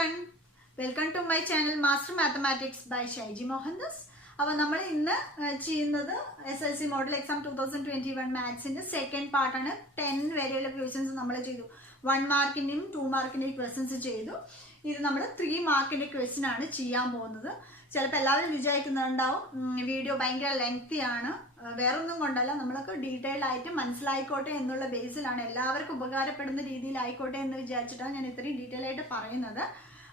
everyone, welcome to my channel Master Mathematics by Shaiji Mohandas. അപ്പോൾ നമ്മൾ ഇന്ന് ചെയ്യുന്നത് SLC മോഡൽ എക്സാം 2021 മാത്സിന്റെ സെക്കൻഡ് പാർട്ടാണ്. 10 വരെയുള്ള ക്വസ്റ്റ്യൻസ് നമ്മൾ ചെയ്തു. 1 മാർക്കിന്റെയും 2 മാർക്കിന്റെയും ക്വസ്റ്റ്യൻസ് ചെയ്തു. ഇത് നമ്മൾ 3 മാർക്കിന്റെ ക്വസ്റ്റ്യൻ ആണ് ചെയ്യാൻ പോകുന്നത്. ചിലപ്പോൾ എല്ലാവരും വിചാരിക്കുന്നുണ്ടാവും വീഡിയോ ഭയങ്കര ലെങ്തി ആണ്. വേറൊന്നും കൊണ്ടല്ല, നമ്മളൊക്കെ ഡീറ്റെയിൽഡ് ആയിട്ട് മനസ്സിലായിക്കോട്ടെ എന്നുള്ള ബേസിലാണ്, എല്ലാവർക്കും ഉപകാരപ്പെടുന്ന രീതിയിലായിക്കോട്ടെ എന്ന് വിചാരിച്ചിട്ടാണ് ഞാൻ ഇത്രയും ഡീറ്റെയിൽ ആയിട്ട് പറയുന്നത്.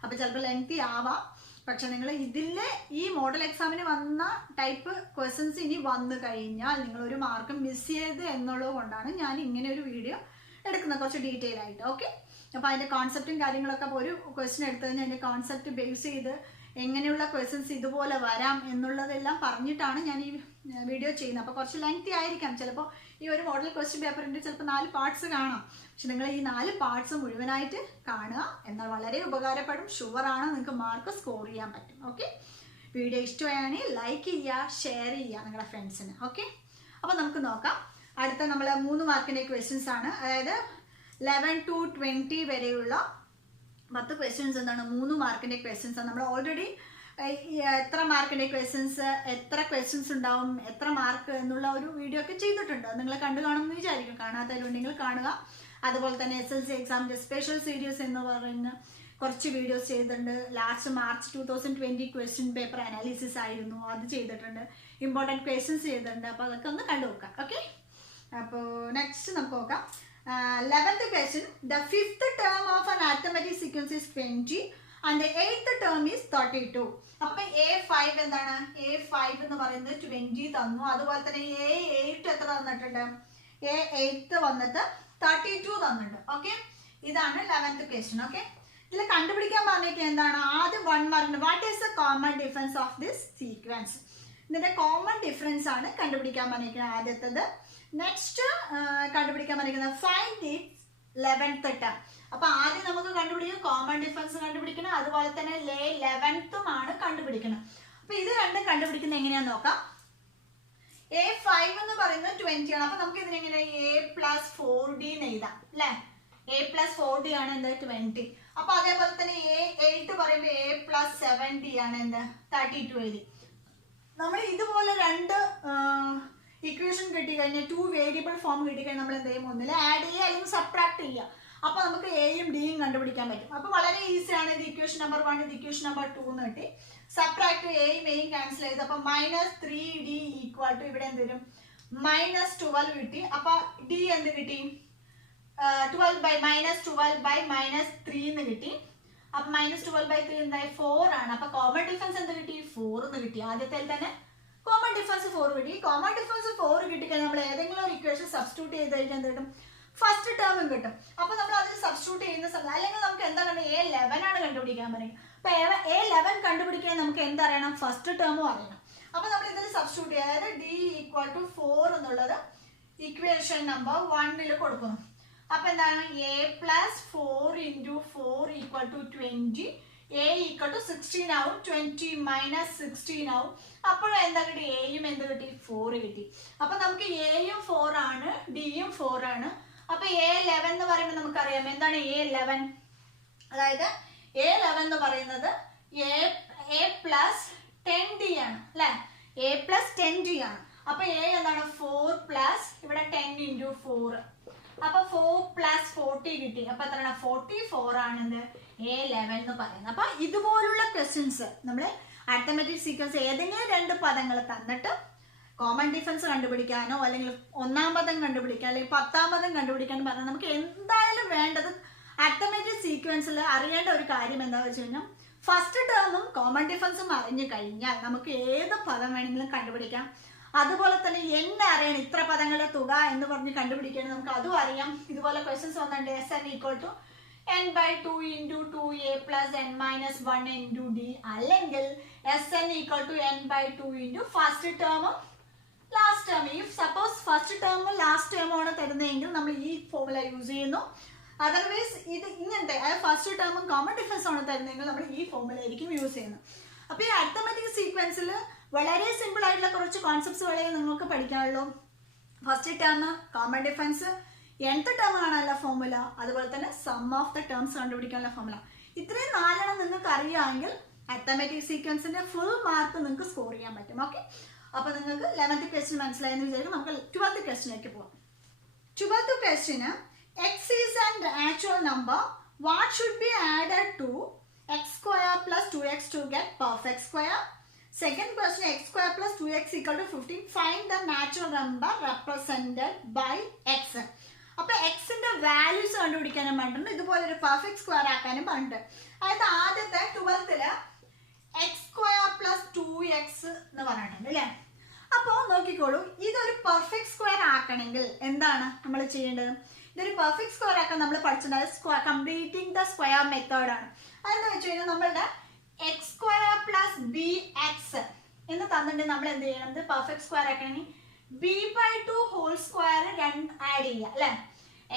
അപ്പോൾ ചിലപ്പോൾ ലെങ്തി ആവാം, പക്ഷെ നിങ്ങൾ ഇതിലെ ഈ മോഡൽ എക്സാമിന് വന്ന ടൈപ്പ് ക്വസ്റ്റ്യൻസ് ഇനി വന്നു കഴിഞ്ഞാൽ നിങ്ങൾ ഒരു മാർക്ക് മിസ് ചെയ്ത് എന്നുള്ളത് കൊണ്ടാണ് ഞാൻ ഇങ്ങനെ ഒരു വീഡിയോ എടുക്കുന്നത്, കുറച്ച് ഡീറ്റെയിൽ ആയിട്ട്. ഓക്കെ, അപ്പോൾ അതിൻ്റെ കോൺസെപ്റ്റും കാര്യങ്ങളൊക്കെ, അപ്പോൾ ഒരു ക്വസ്റ്റ്യൻ എടുത്തു കഴിഞ്ഞാൽ അതിൻ്റെ കോൺസെപ്റ്റ് ബേസ് ചെയ്ത് എങ്ങനെയുള്ള ക്വസ്റ്റ്യൻസ് ഇതുപോലെ വരാം എന്നുള്ളതെല്ലാം പറഞ്ഞിട്ടാണ് ഞാൻ ഈ വീഡിയോ ചെയ്യുന്നത്. അപ്പോൾ കുറച്ച് ലെങ്തി ആയിരിക്കാം ചിലപ്പോൾ. ഈ ഒരു മോഡൽ ക്വസ്റ്റ്യൻ പേപ്പറിൻ്റെ ചിലപ്പോൾ 4 പാർട്സ് കാണാം, പക്ഷെ നിങ്ങൾ ഈ 4 പാർട്സ് മുഴുവനായിട്ട് കാണുക, എന്നാൽ വളരെ ഉപകാരപ്പെടും. ഷുവറാണ്, നിങ്ങൾക്ക് മാർക്ക് സ്കോർ ചെയ്യാൻ പറ്റും. ഓക്കെ, വീഡിയോ ഇഷ്ടമാണെങ്കിൽ ലൈക്ക് ചെയ്യുക, ഷെയർ ചെയ്യുക നിങ്ങളുടെ ഫ്രണ്ട്സിന്. ഓക്കെ, അപ്പോൾ നമുക്ക് നോക്കാം. അടുത്ത നമ്മൾ 3 മാർക്കിൻ്റെ ക്വസ്റ്റ്യൻസ് ആണ്, അതായത് 11 to 20 വരെയുള്ള 10 ക്വസ്റ്റ്യൻസ് എന്താണ്, 3 മാർക്കിൻ്റെ ക്വസ്റ്റ്യൻസ് ആണ്. നമ്മൾ ഓൾറെഡി എത്ര മാർക്കിൻ്റെ ക്വസ്റ്റ്യൻസ്, എത്ര ക്വസ്റ്റ്യൻസ് ഉണ്ടാവും, എത്ര മാർക്ക് എന്നുള്ള ഒരു വീഡിയോ ഒക്കെ ചെയ്തിട്ടുണ്ട്. നിങ്ങൾ കണ്ടു കാണുമെന്ന് വിചാരിക്കും, കാണാത്തവരുണ്ടെങ്കിൽ കാണുക. അതുപോലെ തന്നെ SLC എക്സാമിൻ്റെ സ്പെഷ്യൽ സീരീസ് എന്ന് പറയുന്ന കുറച്ച് വീഡിയോസ് ചെയ്തിട്ടുണ്ട്. Last March 2020 question paper analysis ആയിരുന്നു, അത് ചെയ്തിട്ടുണ്ട്. ഇമ്പോർട്ടൻറ്റ് ക്വസ്റ്റ്യൻസ് ചെയ്തിട്ടുണ്ട്, അപ്പോൾ അതൊക്കെ ഒന്ന് കണ്ടു നോക്കാം. ഓക്കെ, അപ്പോൾ നെക്സ്റ്റ് നമുക്ക് നോക്കാം. 11th question, the 5th term of an arithmetic sequence is 20 and the 8th term is 32. അപ്പൊ A5 എന്താണ്, A5 എന്ന് പറയുന്നത് 20 തന്നു. അതുപോലെ തന്നെ A8 എത്ര തന്നിട്ടുണ്ട്, A8 വന്നിട്ട് 32 തന്നിട്ടുണ്ട്. ഓക്കെ, ഇതാണ് 11th question. ഓക്കെ, ഇതിൽ കണ്ടുപിടിക്കാൻ പറഞ്ഞിരിക്കുക എന്താണ്, ആദ്യം 1 മാർക്കിന് what is the common difference of this sequence. ഇതിന്റെ കോമൺ ഡിഫറൻസ് ആണ് കണ്ടുപിടിക്കാൻ പറഞ്ഞിരിക്കുന്നത് ആദ്യത്തേത്. നെക്സ്റ്റ് കണ്ടുപിടിക്കാൻ പറഞ്ഞിരിക്കുന്നത് ഫൈൻഡ് ദി 11th ടേം. അപ്പൊ ആദ്യം നമുക്ക് കണ്ടുപിടിക്കണം, കോമൺ ഡിഫറൻസ് കണ്ടുപിടിക്കണം, അതുപോലെ തന്നെ 11th ആണ് കണ്ടുപിടിക്കണം. അപ്പൊ ഇത് രണ്ടും കണ്ടുപിടിക്കുന്നത് എങ്ങനെയാന്ന് നോക്കാം. A5 എന്ന് പറയുന്നത് 20 ആണ്. അപ്പൊ നമുക്ക് ഇതിനെങ്ങനെ A+4D എന്ന് എഴുതാം അല്ലെ. A+4D ആണ് എന്ത് 20. അപ്പൊ അതേപോലെ തന്നെ A8 പറയുമ്പോൾ A+7D ആണ് എന്ത് 32 എഴുതി. നമ്മൾ ഇതുപോലെ രണ്ട് ഇക്വേഷൻ കിട്ടിക്കഴിഞ്ഞാൽ 2 വേരിയബിൾ ഫോം കിട്ടിക്കഴിഞ്ഞാൽ നമ്മൾ എന്ത് ചെയ്യും, ഒന്നിൽ ആഡ് ചെയ്യുക അല്ലെങ്കിൽ സബ്ട്രാക്ട് ചെയ്യുക. അപ്പോൾ നമുക്ക് എയും ഡിയും കണ്ടുപിടിക്കാൻ പറ്റും. അപ്പോൾ വളരെ ഈസിയാണ്. ഇത് ഇക്വേഷൻ നമ്പർ 1, ഇത് ഇക്വേഷൻ നമ്പർ 2 എന്ന് കിട്ടി. സബ്ട്രാക്ട് എയും ക്യാൻസൽ ചെയ്ത് അപ്പോൾ -3D ഈക്വൽ ടു ഇവിടെ എന്ത് വരും, -12 കിട്ടി. അപ്പോൾ ഡി എന്ത് കിട്ടി, 12/-3 എന്ന് കിട്ടി. അപ്പൊ -12/3 എന്തായി 4 ആണ്. അപ്പൊ കോമൺ ഡിഫറൻസ് എന്ത് കിട്ടി, 4 എന്ന് കിട്ടി. ആദ്യത്തെ തന്നെ കോമൺ ഡിഫറൻസ് 4 കിട്ടി. കോമൺ ഡിഫറൻസ് 4 കിട്ടിക്കഴിഞ്ഞാൽ നമ്മൾ ഏതെങ്കിലും ഒരു ഇക്വേഷൻ സബ്സ്റ്റിറ്റ്യൂട്ട് ചെയ്ത് കഴിഞ്ഞാൽ എന്ത് കിട്ടും, ഫസ്റ്റ് ടേമും കിട്ടും. അപ്പൊ നമ്മൾ അതിൽ സബ്സ്റ്റിറ്റ്യൂട്ട് ചെയ്യുന്ന സമയം, അല്ലെങ്കിൽ നമുക്ക് എന്താ കണ്ടത്, A11 ആണ് കണ്ടുപിടിക്കാൻ പറയുന്നത്. അപ്പൊ A11 കണ്ടുപിടിക്കാൻ നമുക്ക് എന്തറിയണം, ഫസ്റ്റ് ടേമും അറിയണം. അപ്പൊ നമ്മൾ ഇതിൽ സബ്സ്റ്റിറ്റ്യൂട്ട് ചെയ്യുക, അതായത് D = 4 എന്നുള്ളത് ഇക്വേഷൻ നമ്പർ 1 കൊടുക്കുന്നു. അപ്പൊ എന്താണ്, A+4 × 4 = 20. A = 16 ആവും. 20 - 16 ആവും. അപ്പോഴും എന്താ കിട്ടി, എയും എന്ത് കിട്ടി, 4 കിട്ടി. അപ്പൊ നമുക്ക് എയും 4 ആണ്, ഡിയും 4 ആണ്. അപ്പൊ A11 എന്ന് പറയുമ്പോൾ നമുക്കറിയാം എന്താണ് A11, അതായത് A11 എന്ന് പറയുന്നത് A+10D ആണ് അല്ലെ. A+10D ആണ്. അപ്പൊ A എന്താണ് 4+ ഇവിടെ 10 × 4. അപ്പൊ 4+40 കിട്ടി. അപ്പൊ എത്രയാണ്, 44 ആണെന്ന് A11 എന്ന് പറയുന്നത്. അപ്പൊ ഇതുപോലുള്ള ക്വസ്റ്റ്യൻസ് നമ്മൾ അരിത്തമെറ്റിക് സീക്വൻസ് ഏതെങ്കിലും 2 പദങ്ങൾ തന്നിട്ട് കോമൺ ഡിഫറൻസ് കണ്ടുപിടിക്കാനോ അല്ലെങ്കിൽ 1-ാം പദം കണ്ടുപിടിക്കാൻ അല്ലെങ്കിൽ 10-ാം പദം കണ്ടുപിടിക്കാനോ പറഞ്ഞാൽ നമുക്ക് എന്തായാലും വേണ്ടത് അരിത്തമെറ്റിക് സീക്വൻസിൽ അറിയേണ്ട ഒരു കാര്യം എന്താണെന്ന് വെച്ച് കഴിഞ്ഞാൽ ഫസ്റ്റ് ടേമും കോമൺ ഡിഫറൻസും അറിഞ്ഞു കഴിഞ്ഞാൽ നമുക്ക് ഏത് പദം വേണമെങ്കിലും കണ്ടുപിടിക്കാം. അതുപോലെ തന്നെ എന്നെ അറിയണം, ഇത്ര പദങ്ങളുടെ തുക എന്ന് പറഞ്ഞ് കണ്ടുപിടിക്കണം, നമുക്ക് അതും അറിയാം. ഇതുപോലെ ക്വസ്റ്റ്യൻസ് വന്നിട്ടുണ്ട്. SN = n/2 × 2a + n-1 × d, അല്ലെങ്കിൽ SN = n/2 × ഫസ്റ്റ് ടേമും ലാസ്റ്റ് ടേം. ഈ സപ്പോസ് ഫസ്റ്റ് ടേമും ലാസ്റ്റ് ടേമും ആണ് തരുന്നതെങ്കിൽ നമ്മൾ ഈ ഫോർമുല യൂസ് ചെയ്യുന്നു. അതർവൈസ് ഇത് ഇങ്ങനത്തെ ഫസ്റ്റ് ടേമും കോമൺ ഡിഫറൻസ് ആണ് തരുന്നതെങ്കിൽ നമ്മൾ ഈ ഫോർമുല ആയിരിക്കും യൂസ് ചെയ്യുന്നത്. അപ്പോൾ ഈ അരിത്തമെറ്റിക് സീക്വൻസിൽ വളരെ സിമ്പിൾ ആയിട്ടുള്ള കുറച്ച് കോൺസെപ്റ്റ്സ് വളരെ നിങ്ങൾക്ക് പഠിക്കാനുള്ളൂ. First term common difference, nth term കാണാനുള്ള ഫോർമുല, അതുപോലെ തന്നെ സം ഓഫ് ദ ടേംസ് കണ്ടുപിടിക്കാനുള്ള ഫോർമുല. ഇത്രയും 4 നിങ്ങൾക്ക് അറിയാമെങ്കിൽ അരിത്തമെറ്റിക് സീക്വൻസിന്റെ ഫുൾ മാർക്ക് നിങ്ങൾക്ക് സ്കോർ ചെയ്യാൻ പറ്റും. ഓക്കെ, അപ്പൊ നിങ്ങൾക്ക് 11th ക്വസ്റ്റ്യൻ മനസ്സിലായെന്ന് വിചാരിക്കും. നമുക്ക് 12th ക്വസ്റ്റ്യനിലേക്ക് പോവാം. 12th question x is an actual number. What should be added to x square plus 2x to get perfect square? Second question, x square plus 2x equal to 15. Find the natural number represented by x. അപ്പൊ എക്സിന്റെ values കണ്ടുപിടിക്കാനും പറഞ്ഞിട്ടുണ്ട്, ഇതുപോലെ ഒരു perfect square ആക്കാനും പറഞ്ഞിട്ടുണ്ട്. അതായത് ആദ്യത്തെ 12th X square plus 2x എന്ന് പറഞ്ഞിട്ടുണ്ട് അല്ലേ. അപ്പോ നോക്കിക്കോളൂ, ഇതൊരു പെർഫെക്റ്റ് സ്ക്വയർ ആക്കണമെങ്കിൽ എന്താണ് നമ്മൾ ചെയ്യേണ്ടത്? ഇതൊരു പെർഫെക്റ്റ് സ്ക്വയർ ആക്കാൻ നമ്മൾ പഠിച്ചിട്ടുണ്ടായത് കംപ്ലീറ്റിംഗ് ദ സ്ക്വയർ മെത്തേഡ് ആണ്. അതെന്ന് വെച്ച് കഴിഞ്ഞാൽ നമ്മളുടെ x square plus b x എന്ന് തന്നിട്ട് നമ്മൾ എന്ത് ചെയ്യണം? ഇത് പെർഫെക്റ്റ് സ്ക്വയർ ആക്കണമെങ്കിൽ b/2 ഹോൾ സ്ക്വയർ ആഡ് ചെയ്യുക അല്ലെ.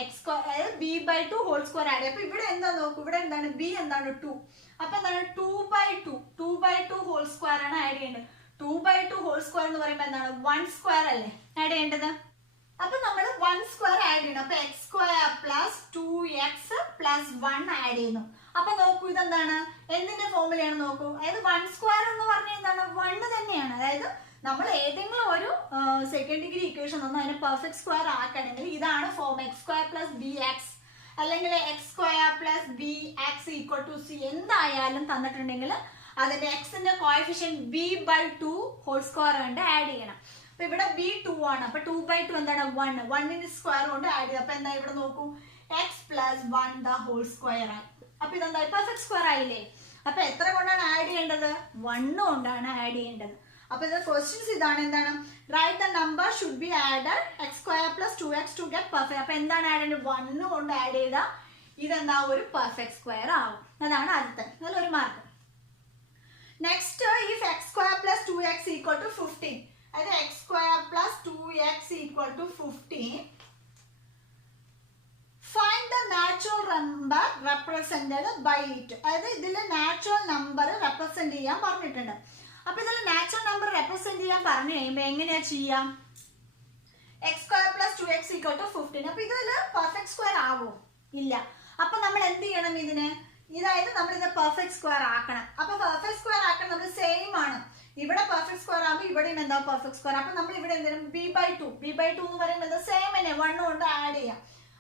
X square b/2 whole square add ചെയ്യുക. അപ്പൊ ഇവിടെ എന്താ നോക്കൂ, ഇവിടെ എന്താണ് b എന്താണ് 2. അപ്പൊ എന്താണ് 2/2 ഹോൾ സ്ക്വയർ ആണ് ആഡ് ചെയ്യേണ്ടത്. 2/2 ഹോൾ സ്ക്വയർ എന്ന് പറയുമ്പോൾ എന്താണ് 1 സ്ക്വയർ അല്ലേ ആഡ് ചെയ്യേണ്ടത്. അപ്പൊ നമ്മൾ 1 സ്ക്വയർ ആഡ് ചെയ്യണം. അപ്പൊ x square plus 2x plus 1 add ചെയ്യുന്നു. അപ്പൊ നോക്കൂ, ഇതെന്താണ് എന്തിന്റെ ഫോർമുലയാണ് നോക്കൂ. അതായത് 1 സ്ക്വയർ എന്ന് പറഞ്ഞാൽ എന്താണ് 1 തന്നെയാണ്. അതായത് നമ്മൾ ഏതെങ്കിലും ഒരു സെക്കൻഡ് ഡിഗ്രി ഇക്വേഷൻ ഒന്നും അതിനെ പെർഫെക്റ്റ് സ്ക്വയർ ആക്കണമെങ്കിൽ ഇതാണ് form. X square plus b x അല്ലെങ്കിൽ x square plus b x equal to c എന്തായാലും തന്നിട്ടുണ്ടെങ്കിൽ അതിന്റെ എക്സിന്റെ കോഎഫിഷ്യന്റ് b/2 ഹോൾ സ്ക്വയർ കൊണ്ട് ആഡ് ചെയ്യണം. അപ്പൊ ഇവിടെ b2 ആണ്. അപ്പൊ 2/2 എന്താണ് 1 സ്ക്വയർ കൊണ്ട് ആഡ് ചെയ്ത്. അപ്പൊ എന്താ ഇവിടെ നോക്കൂ, x plus 1 the whole square ആയി. അപ്പൊ ഇതെന്താ പെർഫെക്റ്റ് സ്ക്വയർ ആയില്ലേ. അപ്പൊ എത്ര കൊണ്ടാണ് ആഡ് ചെയ്യേണ്ടത്? 1 കൊണ്ടാണ് ആഡ് ചെയ്യേണ്ടത്. അപ്പൊ ഇത് ക്വസ്റ്റ്യൻസ് ഇതാണ്, എന്താണ് right the number should be added x square plus 2x to get perfect. അപ്പൊ എന്താണ് ആഡ് ചെയ്യേണ്ടത്? 1 കൊണ്ട് ആഡ് ചെയ്താൽ ഇതെന്താ ഒരു പെർഫെക്റ്റ് സ്ക്വയർ ആവും. അതാണ് ആദ്യത്തെ, നല്ലൊരു mark. Next, if x square plus 2x equal to 15, അതായത് x square plus 2x equal to 15, find the natural number represented by it. അതായത് ഇതിലെ നാച്ചുറൽ നമ്പർ റെപ്രസെന്റ് ചെയ്യാൻ പറഞ്ഞിട്ടുണ്ട്. അപ്പൊ ഇതിൽ നാച്ചുറൽ നമ്പർ റെപ്രസെന്റ് ചെയ്യാൻ പറഞ്ഞു കഴിയുമ്പോൾ എങ്ങനെയാ ചെയ്യാം? X square plus 2x equal to 15. അപ്പൊ ഇതിൽ പെർഫെക്റ്റ് സ്ക്വയർ ആവോ? ഇല്ല. അപ്പൊ നമ്മൾ എന്ത് ചെയ്യണം ഇതിന്? ഇതായത് നമ്മൾ ഇത് പെർഫെക്റ്റ് സ്ക്വയർ ആക്കണം. അപ്പൊ പെർഫെക്റ്റ് സ്ക്വയർ ആക്കണം നമ്മൾ സെയിം ആണ്. ഇവിടെ പെർഫെക്റ്റ് സ്ക്വയർ ആകുമ്പോൾ ഇവിടെയും എന്താ പെർഫെക്റ്റ് സ്ക്വയർ. അപ്പൊ നമ്മൾ ഇവിടെ എന്തെങ്കിലും b/2 എന്ന് പറയുമ്പോൾ എന്താ സെയിം തന്നെ 1 കൊണ്ട് ആഡ് ചെയ്യാം.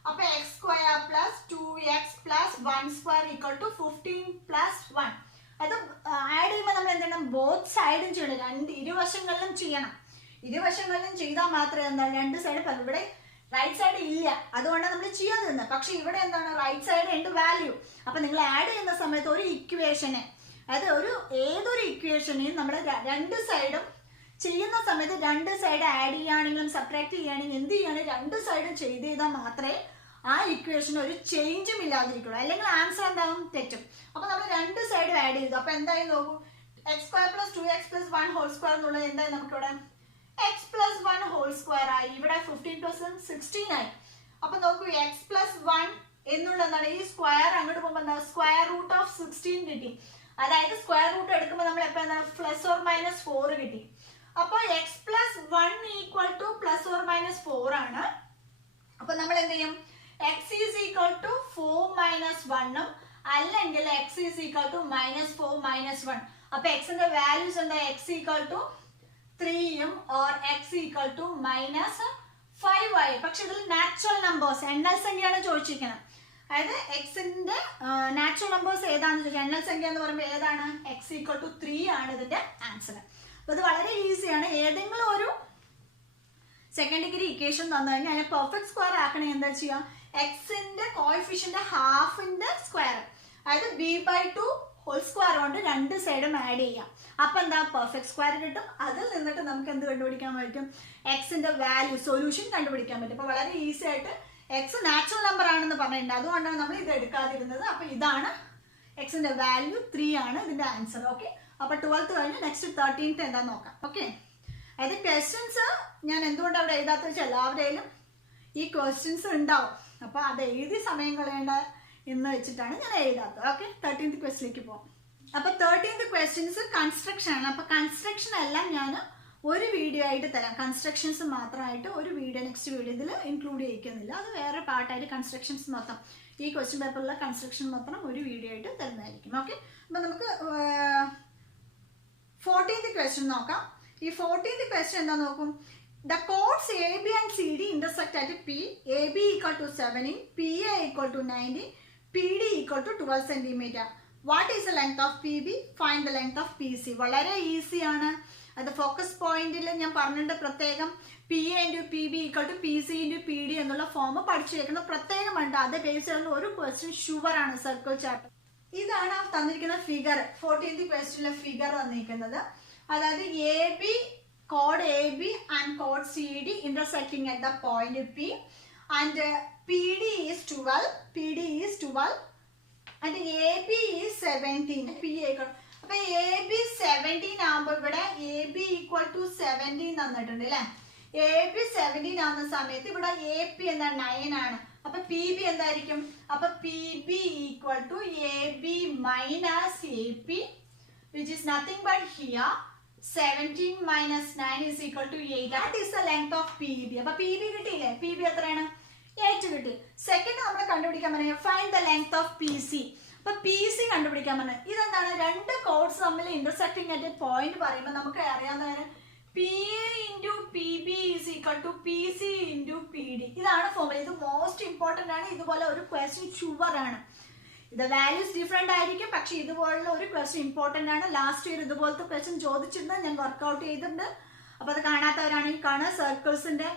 അപ്പൊ x square plus 2x plus 1 square equal to 15 plus 1. അത് ആഡ് ചെയ്യുമ്പോൾ നമ്മൾ എന്ത് ചെയ്യണം? ബോത്ത് സൈഡും ചെയ്യണം, ഇരുവശങ്ങളിലും ചെയ്യണം. ഇരുവശങ്ങളിലും ചെയ്താൽ മാത്രമേ എന്താ രണ്ട് സൈഡ്. ഇവിടെ റൈറ്റ് സൈഡ് ഇല്ല, അതുകൊണ്ടാണ് നമ്മൾ ചെയ്യാതിരുന്നത്. പക്ഷെ ഇവിടെ എന്താണ് റൈറ്റ് സൈഡ് ഉണ്ട് വാല്യൂ. അപ്പൊ നിങ്ങൾ ആഡ് ചെയ്യുന്ന സമയത്ത് ഒരു ഇക്വേഷനെ, അതായത് ഏതൊരു ഇക്വേഷനെയും നമ്മൾ രണ്ട് സൈഡും ചെയ്യുന്ന സമയത്ത് രണ്ട് സൈഡ് ആഡ് ചെയ്യുകയാണെങ്കിലും സബ്ട്രാക്ട് ചെയ്യുകയാണെങ്കിലും എന്ത് ചെയ്യുകയാണെങ്കിൽ രണ്ട് സൈഡും ചെയ്ത് ചെയ്താൽ മാത്രമേ ആ ഇക്വേഷൻ ഒരു ചേഞ്ചും ഇല്ലാതിരിക്കുള്ളൂ. അല്ലെങ്കിൽ ആൻസർ എന്താവും? തെറ്റും. അപ്പൊ നമ്മൾ രണ്ട് സൈഡും ആഡ് ചെയ്തു. അപ്പൊ എന്തായി നോക്കൂ, x square plus 2x plus 1 whole square എന്നുള്ളത് എന്തായി നമുക്കിവിടെ എക്സ് പ്ലസ് 1 ഹോൾ സ്ക്വയർ ആയി. ഇവിടെ 15 പ്ലസ് 16 ആയി. അപ്പൊ നോക്കൂ, എക്സ് പ്ലസ് 1 എന്നുള്ള എന്താണ് ഈ സ്ക്വയർ അങ്ങോട്ട് പോകുമ്പോൾ എന്താ സ്ക്വയർ റൂട്ട് ഓഫ് 16 കിട്ടി. അതായത് സ്ക്വയർ റൂട്ട് എടുക്കുമ്പോൾ നമ്മൾ എപ്പോൾ എന്താണ് പ്ലസ് ഓർ മൈനസ് 4 കിട്ടി. അപ്പൊ x plus 1 equal to plus or minus 4 ആണ്. അപ്പൊ നമ്മൾ എന്ത് ചെയ്യും? X is equal to 4 minus 1 അല്ലെങ്കിൽ x is equal to minus 4 minus 1. അപ്പൊ എക്സിന്റെ വാല്യൂസ് എന്താ? X equal to 3 or x equal to minus 5 ആയി. പക്ഷെ ഇതിൽ നാച്ചുറൽ നമ്പേഴ്സ് എണ്ണൽ സംഖ്യയാണ് ചോദിച്ചിരിക്കുന്നത്. അതായത് എക്സിന്റെ നാച്ചുറൽ നമ്പേഴ്സ് ഏതാണെന്ന് ചോദിച്ചാൽ എണ്ണൽ സംഖ്യ എന്ന് പറയുമ്പോൾ ഏതാണ്? എക്സ് ഈക്വൽ ടു 3 ആണ് ഇതിന്റെ ആൻസർ. അപ്പൊ ഇത് വളരെ ഈസിയാണ്. ഏതെങ്കിലും ഒരു സെക്കൻഡ് ഡിഗ്രി ഇക്വേഷൻ തന്നു കഴിഞ്ഞാൽ അതിനെ പെർഫെക്റ്റ് സ്ക്വയർ ആക്കണമെങ്കിൽ എന്താ ചെയ്യാം? എക്സിന്റെ കോഎഫിഷ്യന്റ് ഹാഫിന്റെ സ്ക്വയർ, അതായത് b/2 ഹോൾ സ്ക്വയർ കൊണ്ട് രണ്ട് സൈഡും ആഡ് ചെയ്യാം. അപ്പൊ എന്താ പെർഫെക്റ്റ് സ്ക്വയർ കിട്ടും. അതിൽ നിന്നിട്ട് നമുക്ക് എന്ത് കണ്ടുപിടിക്കാൻ പറ്റും? എക്സിന്റെ വാല്യൂ സൊല്യൂഷൻ കണ്ടുപിടിക്കാൻ പറ്റും. അപ്പൊ വളരെ ഈസി ആയിട്ട് എക്സ് നാച്ചുറൽ നമ്പർ ആണെന്ന് പറഞ്ഞിട്ടുണ്ട്, അതുകൊണ്ടാണ് നമ്മൾ ഇത് എടുക്കാതിരുന്നത്. അപ്പൊ ഇതാണ് എക്സിന്റെ വാല്യൂ 3 ആണ് ഇതിന്റെ ആൻസർ. ഓക്കെ, അപ്പൊ 12th കഴിഞ്ഞ് നെക്സ്റ്റ് 13th എന്താ നോക്കാം. ഓക്കെ, അതായത് ക്വസ്റ്റ്യൻസ് ഞാൻ എന്തുകൊണ്ട് അവിടെ എഴുതാത്ത വെച്ചാൽ എല്ലാവരുടെയും ഈ ക്വസ്റ്റ്യൻസ് ഉണ്ടാവും. അപ്പൊ അത് എഴുതി സമയം കളയേണ്ട എന്ന് വെച്ചിട്ടാണ് ഞാൻ എഴുതാത്തത്. ഓക്കെ, 13th ക്വസ്റ്റിലേക്ക് പോകാം. അപ്പൊ 13th ക്വസ്റ്റ്യൻസ് കൺസ്ട്രക്ഷൻ ആണ്. അപ്പൊ കൺസ്ട്രക്ഷൻ എല്ലാം ഞാൻ ഒരു വീഡിയോ ആയിട്ട് തരാം. കൺസ്ട്രക്ഷൻസ് മാത്രമായിട്ട് ഒരു വീഡിയോ നെക്സ്റ്റ് വീഡിയോ ഇതിൽ ഇൻക്ലൂഡ് ചെയ്യിക്കുന്നില്ല. അത് വേറെ പാർട്ടായിട്ട് കൺസ്ട്രക്ഷൻസ് മൊത്തം ഈ ക്വസ്റ്റ്യൻ പേപ്പറിലെ കൺസ്ട്രക്ഷൻ മാത്രം ഒരു വീഡിയോ ആയിട്ട് തരുന്നതായിരിക്കും. ഓക്കെ, അപ്പം നമുക്ക് 14th ക്വസ്റ്റ്യൻ നോക്കാം. ഈ 14th ക്വസ്റ്റ്യൻ എന്താ നോക്കും. The chords AB and CD intersect at P. AB equal to 17, PA equal to 19, PD equal to 12 cm. What is the length of PB? Find the length of PC. വളരെ easy ആണ്. അത് focus പോയിന്റിൽ ഞാൻ പറഞ്ഞിട്ട് പ്രത്യേകം PA into PB equal to PC into PD എന്നുള്ള form പഠിച്ചു വെക്കണം പ്രത്യേകമുണ്ട്. അത് ബേസ് ചെയ്യുന്ന ഒരു ക്വസ്റ്റ്യൻ ഷുവർ ആണ് സർക്കിൾ ചാപ്റ്റർ. ഇതാണ് തന്നിരിക്കുന്ന ഫിഗർ. 14th ക്വസ്റ്റ്യനിലെ ഫിഗർ വന്നിരിക്കുന്നത്. അതായത് AB chord AB and chord CD intersecting at the point P, and PD is 12, PD is 12 and AB is 17. PA അപ്പൊ AB 17 ആകുമ്പോൾ ഇവിടെ AB equal to 17 തന്നിട്ടുണ്ട് അല്ലേ. AB 17 ആവുന്ന സമയത്ത് ഇവിടെ AP എന്താ 9 ആണ്. അപ്പൊ PB എന്തായിരിക്കും? അപ്പൊ PB equal to AB minus AP, which is nothing but here 17 minus 9 is equal to 8. That is the length of PB. അപ്പൊ PB കിട്ടിയില്ലേ? PB എത്രയാണ്? 8 കിട്ടി. സെക്കൻഡ് നമ്മൾ കണ്ടുപിടിക്കാൻ പറഞ്ഞ find the length of PC. അപ്പൊ PC കണ്ടുപിടിക്കാൻ പറഞ്ഞ ഇതെന്താണ്? രണ്ട് കോഡ്സ് തമ്മിൽ ഇന്റർസെക്ടിങ് ആയിട്ട് പോയിന്റ് പറയുമ്പോൾ നമുക്ക് അറിയാവുന്ന PA into PB is equal to PC into PD. ഇതാണ് ഫോർമുല. ഇത് മോസ്റ്റ് ഇമ്പോർട്ടന്റ് ആണ്. ഇതുപോലെ ഒരു ക്വസ്റ്റ്യൻ ഷുവർ ആണ്. ഇത് വാല്യൂസ് ഡിഫറെന്റ് ആയിരിക്കും, പക്ഷെ ഇതുപോലുള്ള ഒരു ക്വസ്റ്റ്യൻ ഇമ്പോർട്ടന്റ് ആണ്. ലാസ്റ്റ് ഇയർ ഇതുപോലത്തെ ക്വസ്റ്റ്യൻ ചോദിച്ചിട്ടുണ്ട്, ഞാൻ വർക്ക്ഔട്ട് ചെയ്തിട്ടുണ്ട്. അപ്പോൾ അത് കാണാത്തവരാണെങ്കിൽ കാണുക. സർക്കിൾസിന്റെ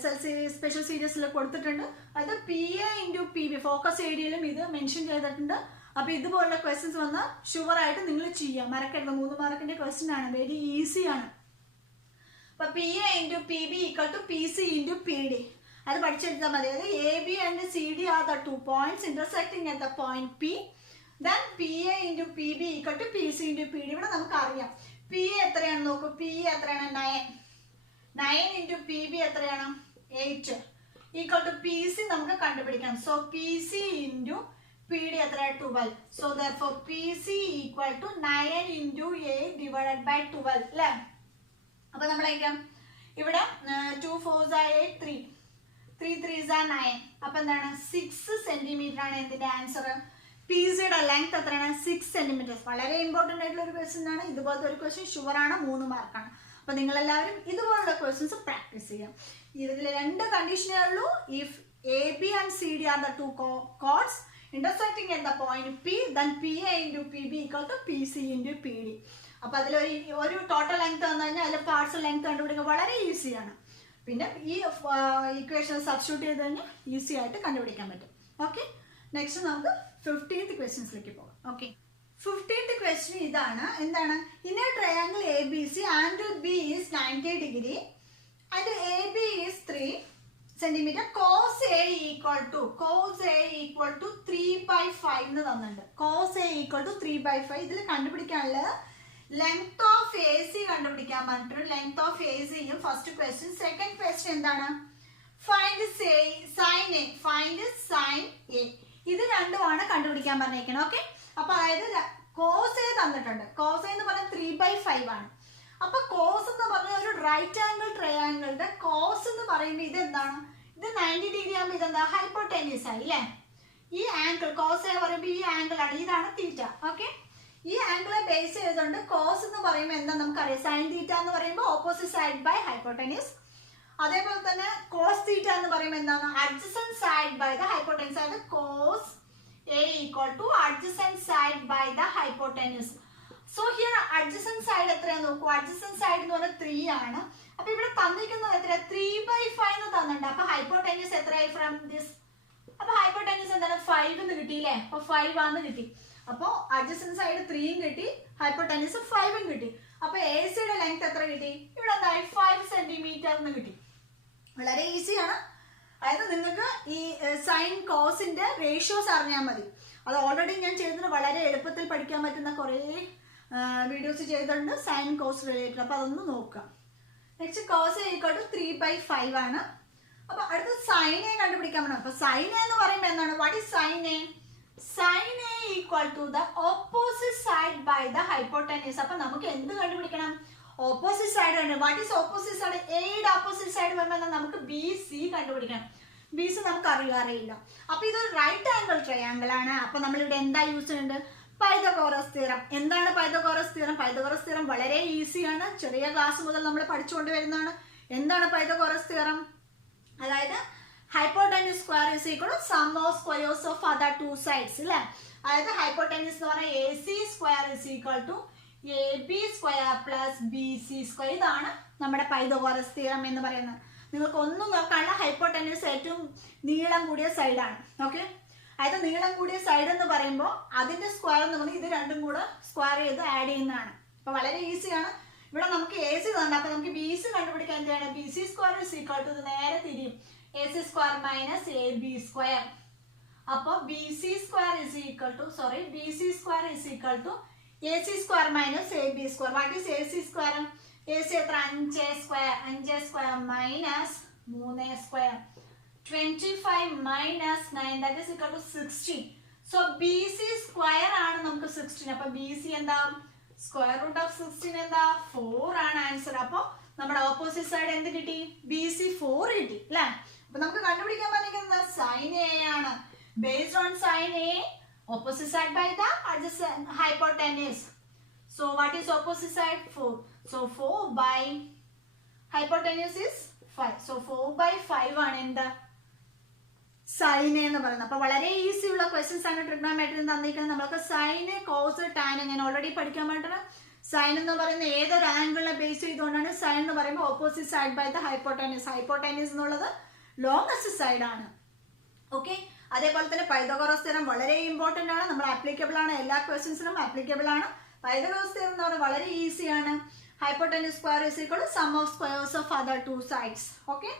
SLC സ്പെഷ്യൽ സീരീസിൽ കൊടുത്തിട്ടുണ്ട്. അത് PA into PB ഫോക്കസ് ഏരിയയിലും ഇത് മെൻഷൻ ചെയ്തിട്ടുണ്ട്. അപ്പോൾ ഇതുപോലുള്ള ക്വസ്റ്റ്യൻസ് വന്നാൽ ഷുവർ ആയിട്ട് നിങ്ങൾ ചെയ്യാം. മറക്കരുത്, 3 മാർക്കിന്റെ ക്വസ്റ്റ്യൻ ആണ്, വെരി ഈസി ആണ്. അപ്പോൾ PA into PB equal to PC into PD. അത് പഠിച്ചെടുത്താൽ മതി. അത് AB and CD are the 2 points intersecting at the point P. Then PA into PB equal to PC into PD. ഇവിടെ നമുക്ക് അറിയാം PA എത്രയാണ് നോക്കൂ. PA എത്രയാണ്? 9. 9 into PB എത്രയാണ്? 8 equal to PC നമുക്ക് കണ്ടുപിടിക്കണം. So PC into PD എത്രയാണ്? 12. So therefore PC equal to 9 into 8 divided by 12 അല്ലേ. അപ്പൊ നമ്മളേക്കാം ഇവിടെ 2 4s are 8, 3 3 3s are 9. അപ്പൊ എന്താണ്? 6 സെന്റിമീറ്റർ ആണ് എന്തിന്റെ ആൻസർ. PCയുടെ ലെങ്ത് എത്രയാണ്? 6 സെന്റിമീറ്റർ. വളരെ ഇമ്പോർട്ടന്റ് ആയിട്ടുള്ള ഒരു ക്വസ്റ്റ്യൻ ആണ്. ഇതുപോലത്തെ ഒരു ക്വസ്റ്റ്യൻ ഷുവർ ആണ്, 3 മാർക്കാണ്. അപ്പൊ നിങ്ങൾ എല്ലാവരും ഇതുപോലുള്ള ക്വസ്റ്റ്യൻസ് പ്രാക്ടീസ് ചെയ്യാം. ഇതിൽ 2 കണ്ടീഷനേ ഉള്ളൂ. If AB and CD are the 2 chords intersecting at the point P, then PA into PB equal to PC into PD. അപ്പൊ അതിലൊരു ടോട്ടൽ ലെങ്ത് വന്നു കഴിഞ്ഞാൽ അതിൽ പാർട്സ് ലെങ്ത് കണ്ടുപിടിക്കുക വളരെ ഈസിയാണ്. പിന്നെ ഈ ഇക്വേഷൻ സബ്സ്റ്റിറ്റ്യൂട്ട് ചെയ്ത് കഴിഞ്ഞാൽ ഈസി ആയിട്ട് കണ്ടുപിടിക്കാൻ പറ്റും. ഓക്കെ, നെക്സ്റ്റ് നമുക്ക് 15th ക്വസ്റ്റ്യൻസിലേക്ക് പോകാം. ഓക്കെ, 15th ക്വസ്റ്റ്യൻ ഇതാണ്. എന്താണ്? In A triangle ABC angle B is 90 degree and AB is 3 cm. cos A equal to 3/5 എന്ന് തന്നിട്ടുണ്ട്. cos A equal to 3/5. ഇതിൽ കണ്ടുപിടിക്കാനുള്ള ലെങ്ത് ഓഫ് AC കണ്ടുപിടിക്കാൻ പറഞ്ഞിട്ട് ലെങ്ത് ഓഫ് ACയും ഫസ്റ്റ് ക്വസ്റ്റ്യൻ. സെക്കൻഡ് ക്വസ്റ്റ്യൻ എന്താണ്? Find sine A. Find sine A. ഇത് രണ്ടുമാണ് കണ്ടുപിടിക്കാൻ പറഞ്ഞേക്കണം. ഓക്കെ, അപ്പൊ അതായത് cos A തന്നിട്ടുണ്ട്. cos A എന്ന് പറഞ്ഞാൽ 3/5 ആണ്. അപ്പൊ cos എന്ന് പറഞ്ഞാൽ ഒരു റൈറ്റ് ആംഗിൾ ട്രയാംഗിളിന്റെ cos എന്ന് പറയുമ്പോൾ ഇത് എന്താണ്? ഇത് 90 ഡിഗ്രി ആകുമ്പോൾ ഇതെന്താ? ഹൈപ്പോടെന്യൂസ് ആയി അല്ലേ. ഈ ആംഗിൾ cos A പറയുമ്പോൾ ഈ ആംഗിൾ ആണ്, ഇതാണ് തീറ്റ. ഓക്കെ, ഈ ആംഗിളെ ബേസ് ചെയ്തുകൊണ്ട് കോസ് എന്ന് പറയുമ്പോൾ എന്താ നമുക്കറിയാം? സൈൻ തീറ്റ എന്ന് പറയുമ്പോൾ ഓപ്പോസിറ്റ് സൈഡ് ബൈ ഹൈപ്പോടെന്യൂസ്. അതേപോലെ തന്നെ കോസ് തീറ്റ എന്ന് പറയുമ്പോൾ എന്താണ്? Adjacent side by the hypotenuse. അതായത് cos A equal to adjacent side by the hypotenuse. So here adjacent side എത്രയാന്ന് നോക്കൂ. adjacent side എന്ന് പറഞ്ഞാൽ 3 ആണ്. അപ്പൊ ഇവിടെ തന്നിരിക്കുന്നത് എത്ര? 3/5 എന്ന് തന്നിട്ടുണ്ട്. അപ്പൊ ഹൈപ്പോടെന്യൂസ് എത്രയായി ഫ്രം ദിസ്? അപ്പൊ ഹൈപ്പോടെന്യൂസ് എന്താണ്? 5 എന്ന് കിട്ടിയില്ലേ. അപ്പൊ 5 ആണെന്ന് കിട്ടി. അപ്പോൾ അഡ്ജസന്റ് സൈഡ് 3 കിട്ടി, ഹൈപ്പോടെന്യൂസ് 5 കിട്ടി. അപ്പൊ ACയുടെ ലെങ്ത് എത്ര കിട്ടി? ഇവിടെ എന്തായി? 5 സെന്റിമീറ്റർ എന്ന് കിട്ടി. വളരെ ഈസിയാണ്. അതായത് നിങ്ങൾക്ക് ഈ സൈൻ കോസിന്റെ റേഷ്യോസ് അറിഞ്ഞാൽ മതി. അത് ഓൾറെഡി ഞാൻ ചെയ്തിട്ട് വളരെ എളുപ്പത്തിൽ പഠിക്കാൻ പറ്റുന്ന കുറേ വീഡിയോസ് ചെയ്തിട്ടുണ്ട് സൈൻ കോസ് റിലേറ്റഡ്. അപ്പൊ അതൊന്ന് നോക്കാം. നെക്സ്റ്റ് കോസ് ഈക്വൽ ടു 3/5 ആണ്. അപ്പൊ അടുത്ത സൈൻ എ കണ്ടുപിടിക്കാൻ പറ്റും. അപ്പൊ സൈൻ എ എന്ന് പറയുമ്പോൾ എന്താണ്? What is sine A? Sine A equal to the opposite side by the hypotenuse. അപ്പൊ നമുക്ക് എന്ത് കണ്ടുപിടിക്കണം? ഓപ്പോസിറ്റ് സൈഡ് ഉണ്ട്. What is opposite side? എയുടെ ഓപ്പോസിറ്റ് സൈഡ് വരുമ്പോൾ നമുക്ക് ബി സി കണ്ടുപിടിക്കണം. ബി സി നമുക്ക് അറിയില്ല. അപ്പൊ ഇത് റൈറ്റ് ആംഗിൾ ട്രയാങ്കിൾ ആണ്. അപ്പൊ നമ്മളിവിടെ എന്താ യൂസ് ചെയ്യുന്നുണ്ട്? Pythagoras theorem. എന്താണ് പൈതഗോറസ് തിയറം? പൈതഗോറസ് തിയറം വളരെ ഈസിയാണ്. ചെറിയ ക്ലാസ് മുതൽ നമ്മൾ പഠിച്ചുകൊണ്ട് വരുന്നതാണ്. എന്താണ് പൈതഗോറസ് തിയറം? അതായത് hypotenuse square is equal to sum of squares of other two sides അല്ലേ? അതായത് ഹൈപ്പോട്ടന്യൂസ് എന്ന് പറഞ്ഞാൽ A C square is equal to A B square plus B C square. ഇതാണ് നമ്മുടെ പൈതഗോറസ് തിയറം എന്ന് പറയുന്നത്. നിങ്ങൾക്ക് ഒന്നും നോക്കാനുള്ള ഹൈപ്പോട്ടന്യൂസ് ഏറ്റവും നീളം കൂടിയ സൈഡാണ്. ഓക്കെ, അതായത് നീളം കൂടിയ സൈഡ് എന്ന് പറയുമ്പോൾ അതിന്റെ സ്ക്വയർ എന്ന് പറഞ്ഞാൽ ഇത് രണ്ടും കൂടെ സ്ക്വയർ ചെയ്ത് ആഡ് ചെയ്യുന്നതാണ്. അപ്പൊ വളരെ ഈസിയാണ്. ഇവിടെ നമുക്ക് എ സി തന്നെ. അപ്പൊ നമുക്ക് ബി സി കണ്ടുപിടിക്കാൻ എന്താണ്? B C square is equal to, ഇത് നേരെ തിരിയും, A C square minus A B square. അപ്പൊ B C square is equal to B C square is equal to A C square minus A B square. What is A C square? A C എത്ര? 5 square minus 3 square 25 minus 9 that is equal to 16. So B C square ആണ് നമുക്ക് 16. അപ്പൊ B C എന്താ? Square root of 16 എന്താ? 4 ആണ് answer. അപ്പൊ നമ്മുടെ opposite side എന്ത് കിട്ടി? ബി സി 4 കിട്ടി അല്ലെ? അപ്പൊ നമുക്ക് കണ്ടുപിടിക്കാൻ പറഞ്ഞിരിക്കുന്നത് സൈൻ എ ആണ്. Based on sine A, opposite side by the adjacent hypotenuse. So what is opposite side? 4. So 4 by hypotenuse is 5. So 4 by 5 ആണ് എന്താ? സൈൻ എന്ന് പറയുന്നത്. അപ്പൊ വളരെ ഈസി ഉള്ള ക്വസ്റ്റ്യൻസ് ആണ് ട്രിഗ്നോമെട്രി തന്നിരിക്കുന്നത്. നമ്മൾക്ക് സൈന്, കോസ്, ടാൻ ഞാൻ ഓൾറെഡി പഠിക്കാൻ പറ്റുന്നത്. സൈൻ എന്ന് പറയുന്നത് ഏതൊരു ആംഗിളിനെ ബേസ് ചെയ്തുകൊണ്ടാണ്. സൈൻ എന്ന് പറയുമ്പോൾ opposite side by the hypotenuse. Hypotenuse എന്നുള്ളത് ലോങ്സ്റ്റ് സൈഡ് ആണ്. ഓക്കെ, അതേപോലെ തന്നെ പൈതഗോറസ് തിയറം വളരെ ഇമ്പോർട്ടന്റ് ആണ്. നമ്മൾ ആപ്ലിക്കബിൾ ആണ്, എല്ലാ ക്വസ്റ്റ്യൻസിനും ആപ്ലിക്കബിൾ ആണ്. പൈതഗോറസ് തിയറം എന്ന് പറഞ്ഞാൽ വളരെ ഈസിയാണ്. Hypotenuse square is equal to sum of squares of other two sides. Okay,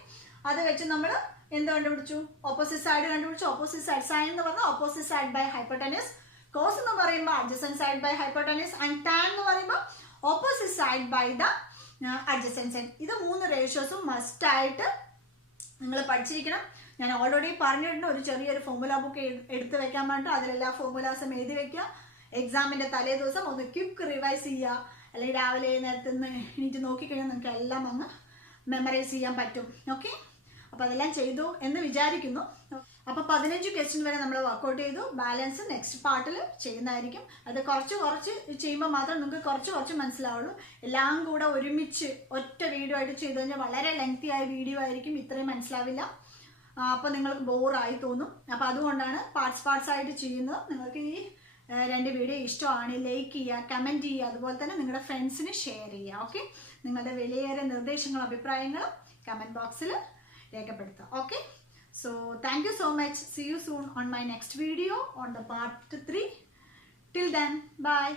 അത് വെച്ച് നമ്മൾ എന്ത് കണ്ടുപിടിച്ചു? ഓപ്പോസിറ്റ് സൈഡ് കണ്ടുപിടിച്ചു. ഓപ്പോസിറ്റ് സൈഡ് സൈൻ എന്ന് പറഞ്ഞാൽ opposite side by hypotenuse, cos എന്ന് പറയുമ്പോൾ adjacent side by hypotenuse, and tan എന്ന് പറയുമ്പോൾ opposite side by the adjacent side. ഇത് 3 റേഷ്യോസും മസ്റ്റ് ആയിട്ട് നിങ്ങൾ പഠിച്ചിരിക്കണം. ഞാൻ ഓൾറെഡി പറഞ്ഞിട്ടുണ്ട്, ഒരു ചെറിയൊരു ഫോർമുല ബുക്ക് എടുത്ത് വെക്കാൻ വേണ്ടിട്ട് അതിലെല്ലാ ഫോർമുലാസും എഴുതി വെക്കുക. എക്സാമിന്റെ തലേ ദിവസം ഒന്ന് ക്വിക്ക് റിവൈസ് ചെയ്യുക. അല്ലെങ്കിൽ രാവിലെ നേരത്തെ എണീറ്റ് നോക്കിക്കഴിഞ്ഞാൽ നിങ്ങൾക്ക് എല്ലാം അങ്ങ് മെമ്മറൈസ് ചെയ്യാൻ പറ്റും. ഓക്കെ, അപ്പൊ അതെല്ലാം ചെയ്തു എന്ന് വിചാരിക്കുന്നു. അപ്പൊ 15 ക്വസ്റ്റ്യൻ വരെ നമ്മൾ വർക്ക്ഔട്ട് ചെയ്തു. ബാലൻസ് നെക്സ്റ്റ് പാർട്ടിൽ ചെയ്യുന്നതായിരിക്കും. അത് കുറച്ച് ചെയ്യുമ്പോൾ മാത്രം നിങ്ങൾക്ക് കുറച്ച് മനസ്സിലാവുള്ളൂ. എല്ലാം കൂടെ ഒരുമിച്ച് ഒറ്റ വീഡിയോ ആയിട്ട് ചെയ്തു കഴിഞ്ഞാൽ വളരെ ലെങ്തി ആയ വീഡിയോ ആയിരിക്കും, ഇത്രയും മനസ്സിലാവില്ല. അപ്പോൾ നിങ്ങൾക്ക് ബോറായി തോന്നും. അപ്പോൾ അതുകൊണ്ടാണ് പാർട്സ് ആയിട്ട് ചെയ്യുന്നത്. നിങ്ങൾക്ക് ഈ 2 വീഡിയോ ഇഷ്ടമാണ്, ലൈക്ക് ചെയ്യുക, കമൻറ്റ് ചെയ്യുക, അതുപോലെ തന്നെ നിങ്ങളുടെ ഫ്രണ്ട്സിന് ഷെയർ ചെയ്യുക. ഓക്കെ, നിങ്ങളുടെ വിലയേറിയ നിർദ്ദേശങ്ങളും അഭിപ്രായങ്ങളും കമൻറ്റ് ബോക്സിൽ രേഖപ്പെടുത്തുക. Okay, so thank you so much. See you soon on my next video on the part 3. Till then, bye.